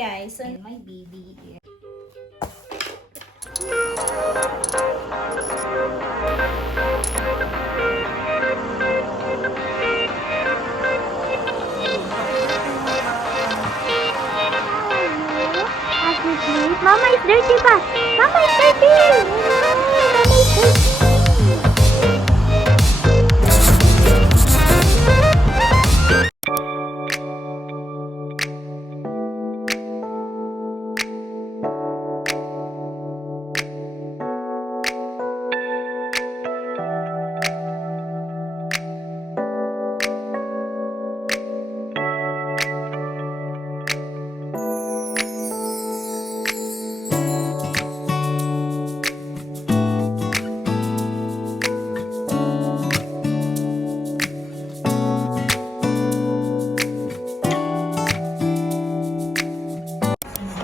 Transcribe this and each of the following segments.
guys, so my baby is Mama is dirty ba? Mama is dirty! Mama is dirty!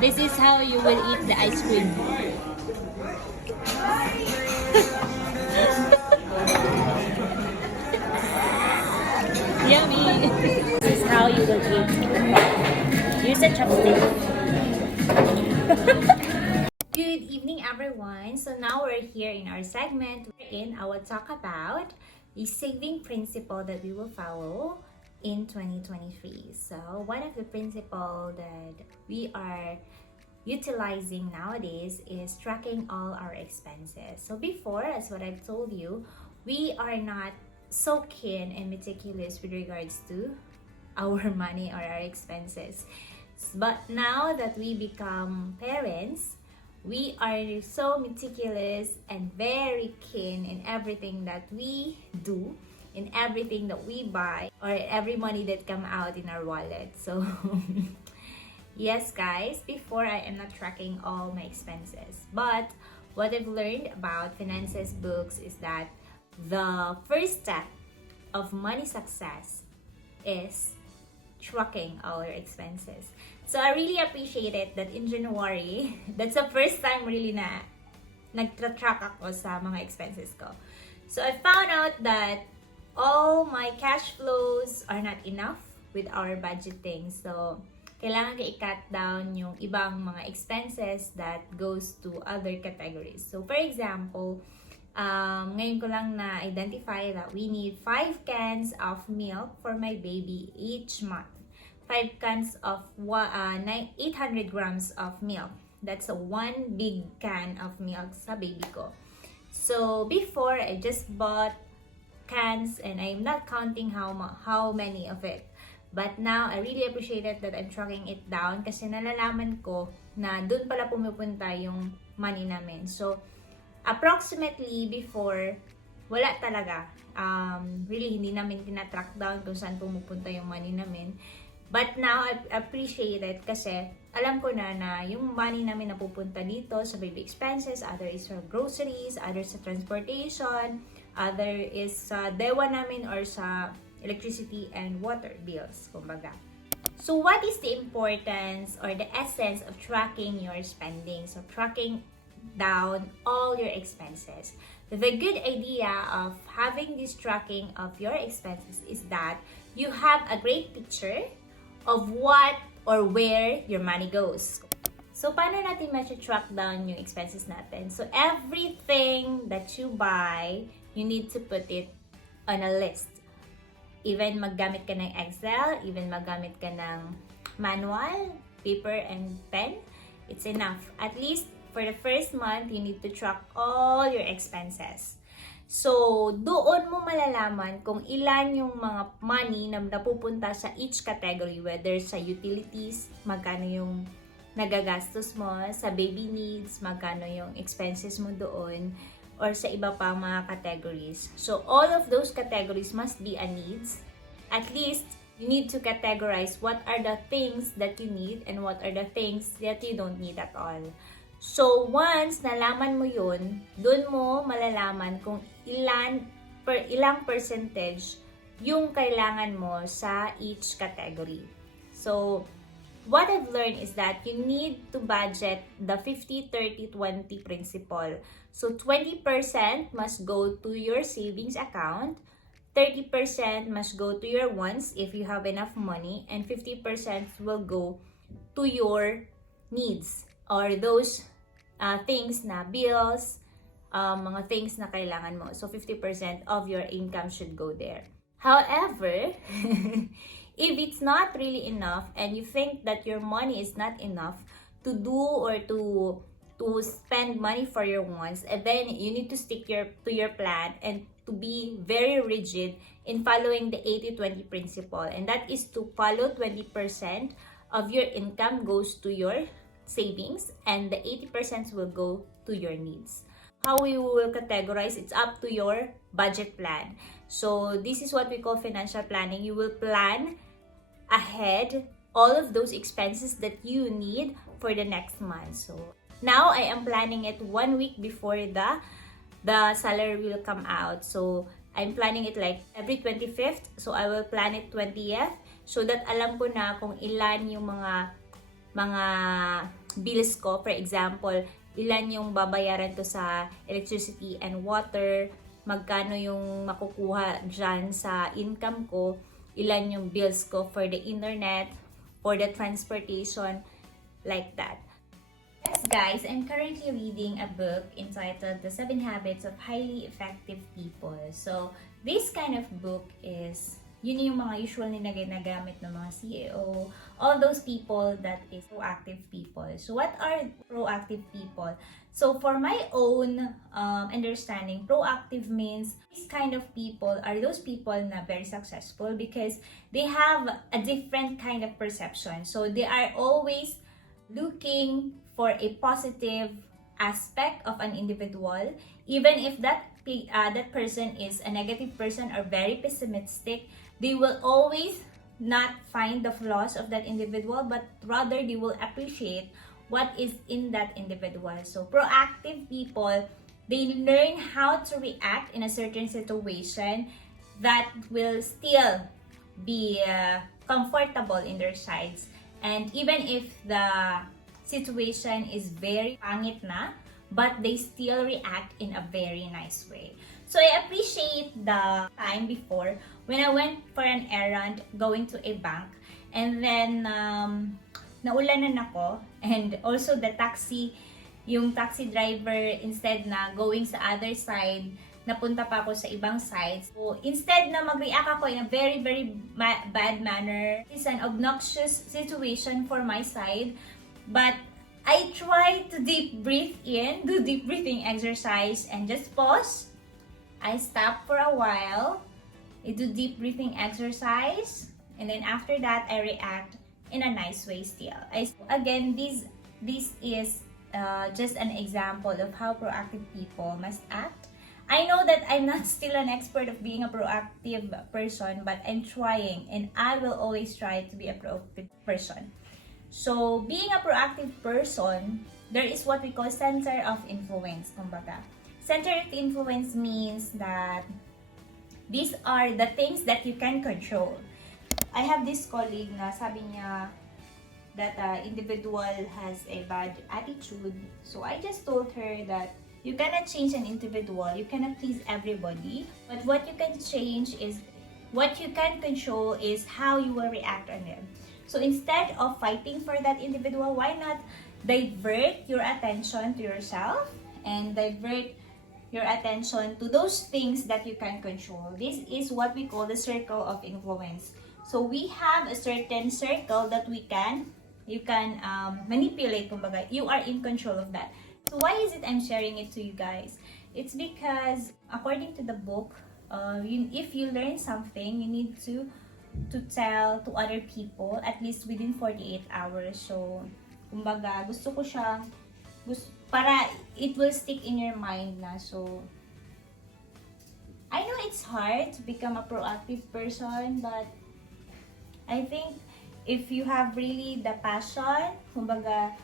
this is how you will eat the ice cream. Yummy! This is how you will eat. Use a chopstick. Good evening, everyone. So now we're here in our segment wherein I will talk about the saving principle that we will follow in 2023. So one of the principles that we are utilizing nowadays is tracking all our expenses. So before, as what I've told you, we are not so keen and meticulous with regards to our money or our expenses. But now that we become parents, we are so meticulous and very keen in everything that we do, in everything that we buy, or every money that come out in our wallet. So yes guys, before I am not tracking all my expenses. But what I've learned about finances books is that the first step of money success is tracking all your expenses. So I really appreciate it that in January, that's the first time really na nagtra-track ako sa mga expenses ko. So I found out that all my cash flows are not enough with our budgeting. So kailangan i-cut down yung ibang mga expenses that goes to other categories. So for example, ngayon ko lang na-identify that we need 5 cans of milk for my baby each month. 5 cans of 800 grams of milk. That's a 1 big can of milk sa baby ko. So before, I just bought cans and I'm not counting how many of it. But now, I really appreciate it that I'm tracking it down kasi nalalaman ko na dun pala pumupunta yung money namin. So, approximately before, wala talaga. Really, hindi namin tinatrack down kung saan pumupunta yung money namin. But now, I appreciate it kasi alam ko na yung money namin napupunta dito sa baby expenses, other is sa groceries, other sa transportation, other is sa dewa namin or sa electricity and water bills, kumbaga. So what is the importance or the essence of tracking your spending? So tracking down all your expenses. The good idea of having this tracking of your expenses is that you have a great picture of what or where your money goes. So paano natin ma-track down yung expenses natin? So everything that you buy, you need to put it on a list. Even maggamit ka ng Excel, even maggamit ka ng manual, paper and pen, it's enough. At least for the first month, you need to track all your expenses. So, doon mo malalaman kung ilan yung mga money na napupunta sa each category, whether sa utilities, magkano yung nagagastos mo, sa baby needs, magkano yung expenses mo doon, or sa iba pa mga categories. So, all of those categories must be a needs. At least, you need to categorize what are the things that you need and what are the things that you don't need at all. So, once nalaman mo yun, dun mo malalaman kung ilang percentage yung kailangan mo sa each category. So, what I've learned is that you need to budget the 50-30-20 principle. So, 20% must go to your savings account, 30% must go to your wants if you have enough money, and 50% will go to your needs or those things na bills, mga things na kailangan mo. So 50% of your income should go there. However, if it's not really enough and you think that your money is not enough to do or to spend money for your wants, and then you need to stick to your plan and to be very rigid in following the 80-20 principle, and that is to follow 20% of your income goes to your savings and the 80% will go to your needs. How we will categorize, it's up to your budget plan. So this is what we call financial planning. You will plan ahead all of those expenses that you need for the next month. So now I am planning it 1 week before the salary will come out. So I'm planning it like every 25th. So I will plan it 20th so that alam ko na kung ilan yung mga bills ko. For example, ilan yung babayaran to sa electricity and water, magkano yung makukuha dyan sa income ko, ilan yung bills ko for the internet, for the transportation, like that. Yes guys, I'm currently reading a book entitled The 7 Habits of Highly Effective People. So, this kind of book is, yun yung mga usual na ginagamit ng mga CEO, all those people that is proactive people. So, what are proactive people? So, for my own understanding, proactive means these kind of people are those people na very successful because they have a different kind of perception. So, they are always looking for a positive aspect of an individual, even if that person is a negative person or very pessimistic. They will always not find the flaws of that individual, but rather they will appreciate what is in that individual. So proactive people, they learn how to react in a certain situation that will still be comfortable in their sides. And even if the situation is very pangit na, but they still react in a very nice way. So I appreciate the time before when I went for an errand going to a bank, and then naulanan ako, and also the yung taxi driver, instead na going sa other side, napunta pa ako sa ibang side. So instead na mag-react ako in a very bad manner, it's an obnoxious situation for my side, but I try to deep breathe in, do deep breathing exercise, and just pause. I stop for a while, I do deep breathing exercise, and then after that, I react in a nice way still. Again, this is just an example of how proactive people must act. I know that I'm not still an expert of being a proactive person, but I'm trying, and I will always try to be a proactive person. So, being a proactive person, there is what we call center of influence, kumbaga. Center of influence means that these are the things that you can control. I have this colleague na sabi niya that individual has a bad attitude. So I just told her that you cannot change an individual, you cannot please everybody. But what you can change is, what you can control is how you will react on them. So instead of fighting for that individual, why not divert your attention to yourself and divert your attention to those things that you can control. This is what we call the circle of influence. So we have a certain circle that you can manipulate, kumbaga. You are in control of that. So why is it I'm sharing it to you guys? It's because according to the book, if you learn something, you need to tell to other people at least within 48 hours. So kumbaga, gusto ko siyang para it will stick in your mind na. So I know it's hard to become a proactive person, but I think if you have really the passion, kumbaga,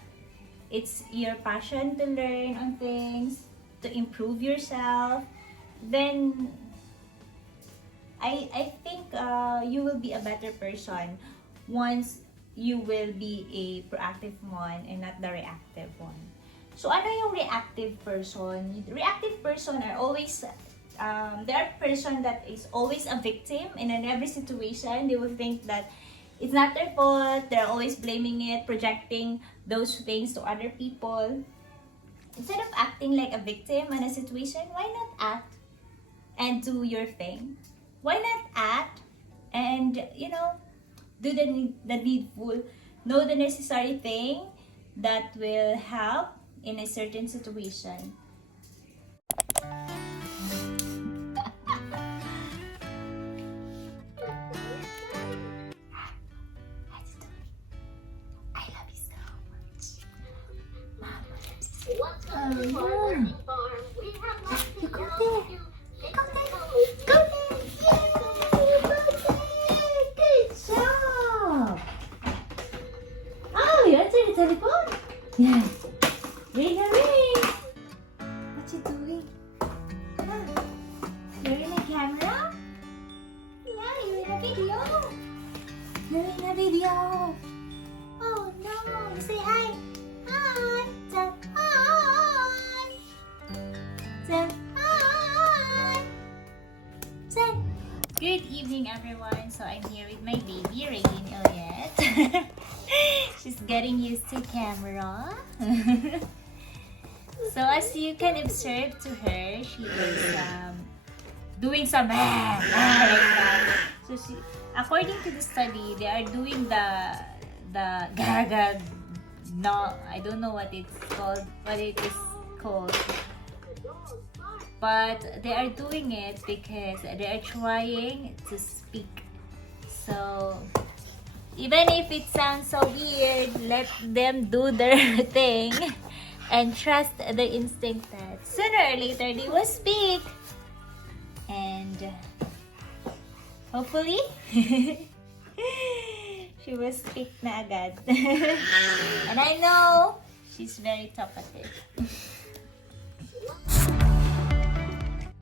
it's your passion to learn on things, to improve yourself, then I think you will be a better person once you will be a proactive one and not the reactive one. So, ano yung reactive person? Reactive person are always, they are person that is always a victim, and in every situation, they will think that it's not their fault. They're always blaming it, projecting those things to other people. Instead of acting like a victim in a situation, why not act and do your thing? Why not act and, do the needful, know the necessary thing that will help in a certain situation. I love you so much. Mama loves you. Oh, no. You go there. Go there. Go there. Yay! Go there. Good job. Oh, you answered the telephone? Yeah. Ring a ring. What you doing? Huh? You're in a camera? Yeah, you're in a video. You're in a video. Oh no. Say hi. Hi. Tell hi. Tell hi. Say. Good evening, everyone. So I'm here with my baby, Raelynn Elliette. She's getting used to camera. So as you can observe to her, she is doing some like that. So she, according to the study, they are doing the gaga. No, I don't know what it's called. What it is called. But they are doing it because they are trying to speak. So even if it sounds so weird, let them do their thing and trust their instinct that sooner or later they will speak. And hopefully, she will speak na agad. And I know she's very talkative.